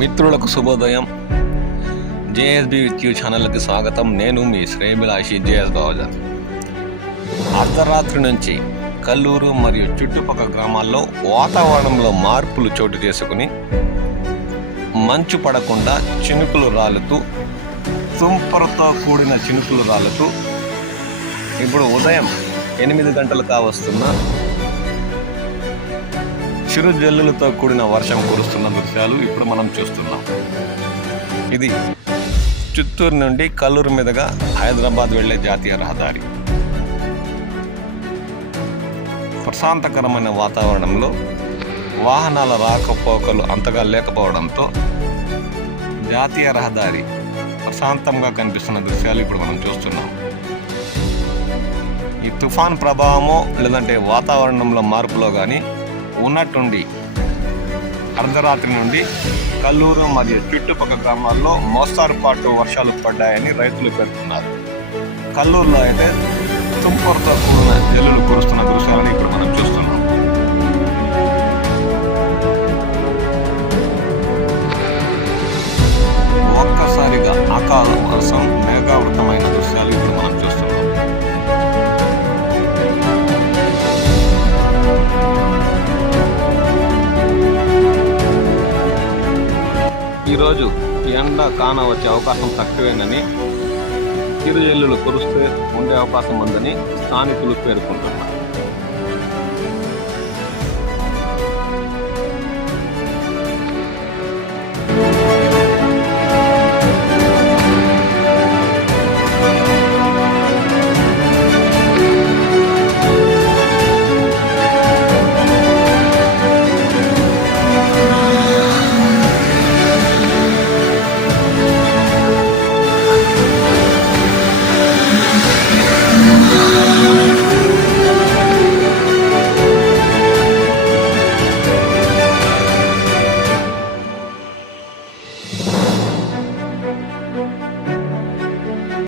మిత్రులకు శుభోదయం. జేఎస్బి విత్యూ ఛానల్కి స్వాగతం. నేను మీ శ్రేయభిలాషి జేఎస్ బావజర్ అర్ధరాత్రి నుంచి కల్లూరు మరియు చుట్టుపక్కల గ్రామాల్లో వాతావరణంలో మార్పులు చోటు చేసుకుని మంచు పడకుండా చినుకులు రాలుతూ తుంపరతో కూడిన చినుకులు రాలుతూ ఇప్పుడు ఉదయం ఎనిమిది గంటలు కావస్తున్న చిరు జల్లులతో కూడిన వర్షం కురుస్తున్న దృశ్యాలు ఇప్పుడు మనం చూస్తున్నాం. ఇది చిత్తూరు నుండి కల్లూరు మీదుగా హైదరాబాద్ వెళ్ళే జాతీయ రహదారి. ప్రశాంతకరమైన వాతావరణంలో వాహనాల రాకపోకలు అంతగా లేకపోవడంతో జాతీయ రహదారి ప్రశాంతంగా కనిపిస్తున్న దృశ్యాలు ఇప్పుడు మనం చూస్తున్నాం. ఈ తుఫాన్ ప్రభావమో లేదంటే వాతావరణంలో మార్పులో కానీ ఉన్నట్టుండి. అర్ధరాత్రి నుండి కల్లూరు మరియు చుట్టుపక్కల గ్రామాల్లో మోస్తారుపాటు వర్షాలు పడ్డాయని రైతులు పేర్కొన్నారు. కల్లూరులో అయితే తుంపరతో కూడిన జల్లులు కురుస్తున్న దృశ్యాలను ఇప్పుడు మనం చూస్తున్నాం. ఒక్కసారిగా అకాల వర్షం మేఘావృతమైన దృశ్యాలు ఇప్పుడు మనం ఈరోజు ఎండ కాన వచ్చే అవకాశం తక్కువేనని చిరుజల్లులు కురుస్తే ఉండే అవకాశం ఉందని స్థానికులు పేర్కొంటున్నారు.